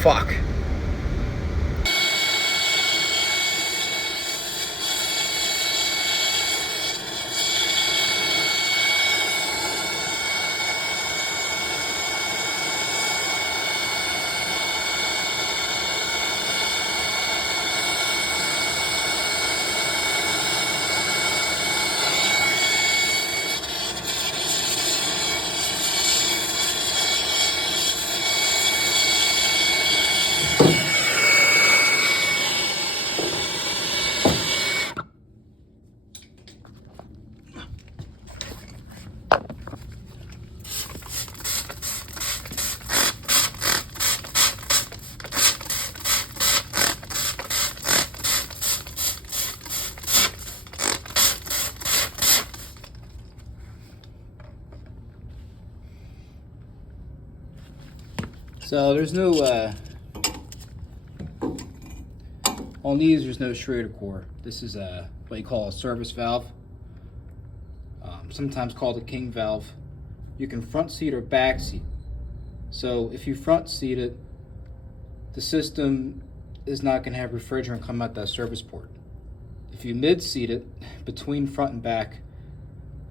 Fuck. So there's no, on these there's no Schrader core. This is what you call a service valve, sometimes called a king valve. You can front seat or back seat. So if you front seat it, the system is not going to have refrigerant come out that service port. If you mid seat it, between front and back,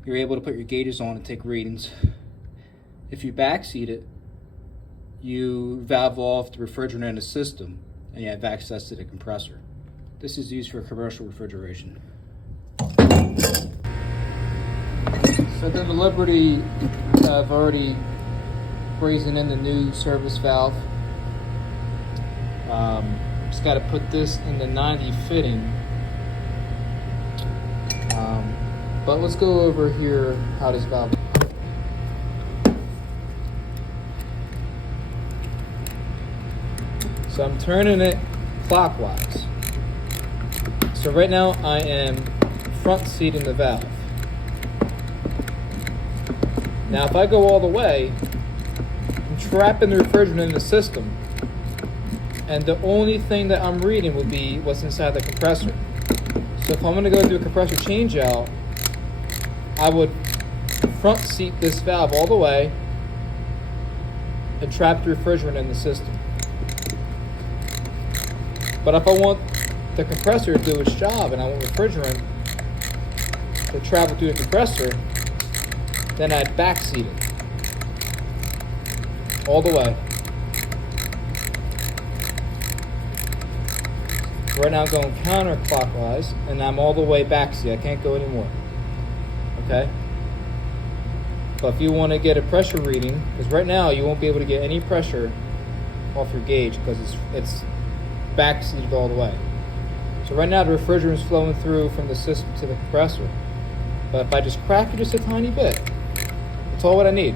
you're able to put your gauges on and take readings. If you back seat it, you valve off the refrigerant in the system and you have access to the compressor. This is used for commercial refrigeration. So then the Liberty, I've already brazen in the new service valve. Just got to put this in the 90 fitting. But let's go over here how this valve. So I'm turning it clockwise. So right now I am front seating the valve. Now if I go all the way, I'm trapping the refrigerant in the system. And the only thing that I'm reading would be what's inside the compressor. So if I'm going to go do a compressor change out, I would front seat this valve all the way and trap the refrigerant in the system. But if I want the compressor to do its job and I want refrigerant to travel through the compressor, then I'd backseat it all the way. Right now I'm going counterclockwise and I'm all the way backseat. I can't go anymore. Okay? But if you want to get a pressure reading, because right now you won't be able to get any pressure off your gauge because it's backseated all the way. So right now the refrigerant is flowing through from the system to the compressor. But if I just crack it just a tiny bit, that's all what I need.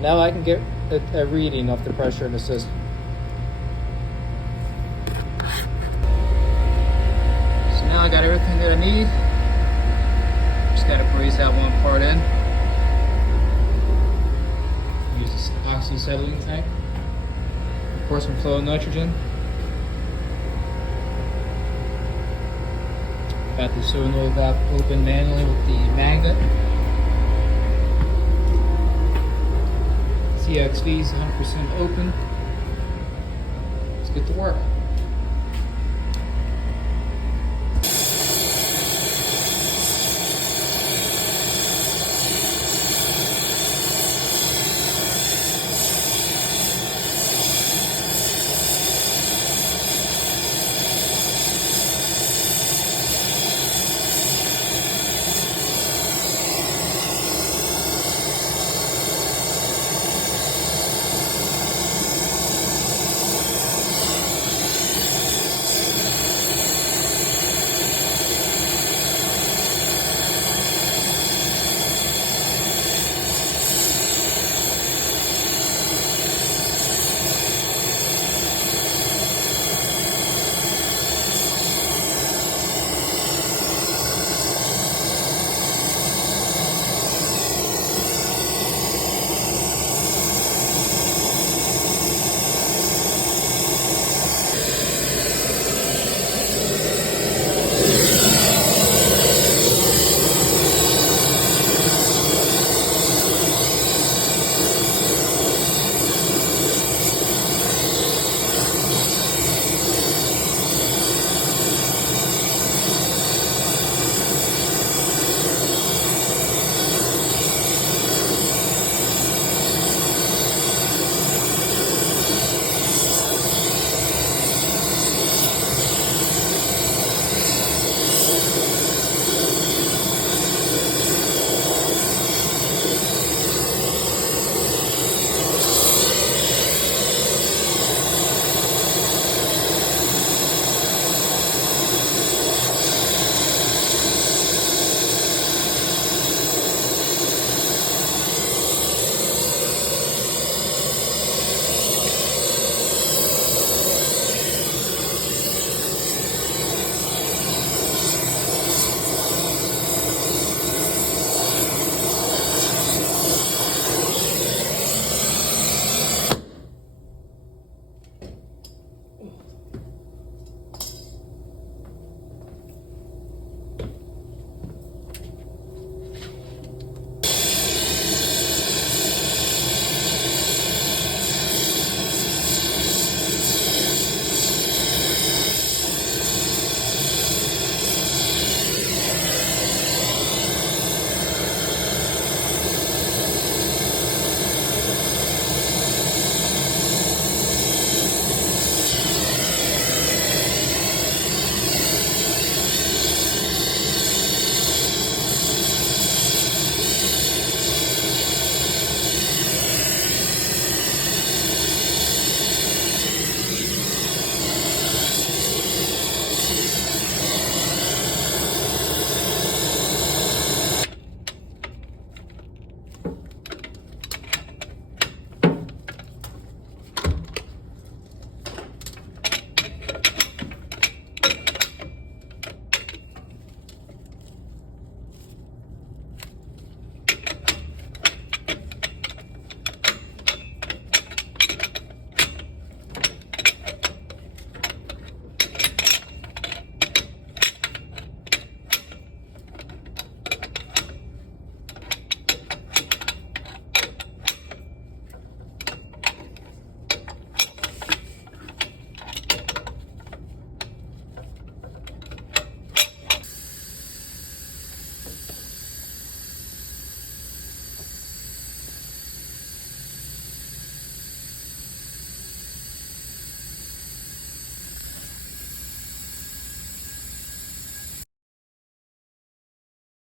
Now I can get a reading off the pressure in the system. So now I got everything that I need. Just got to braze that one part in. Use this oxyacetylene tank. Pour some flow nitrogen. Got the solenoid valve open manually with the magnet. CXV is 100% open. Let's get to work.